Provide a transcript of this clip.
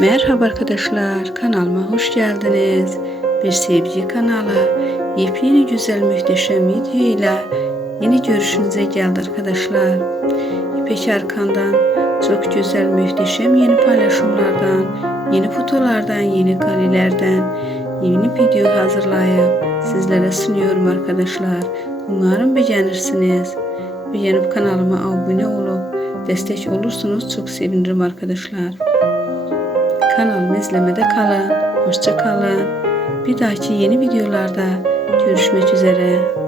Merhaba arkadaşlar, kanalıma hoş geldiniz. Bir sevgi kanalı, yepyeni güzel muhteşem videoyla yeni görüşünüze geldi arkadaşlar. İpek Arkan'dan çok güzel muhteşem yeni paylaşımlardan, yeni fotolardan, yeni karilerden yeni video hazırlayıp sizlere sunuyorum arkadaşlar. Umarım beğenirsiniz. Beğenip kanalıma abone olup destek olursunuz çok sevinirim arkadaşlar. Kanalımı izlemede kalın. Hoşça kalın. Bir dahaki yeni videolarda görüşmek üzere.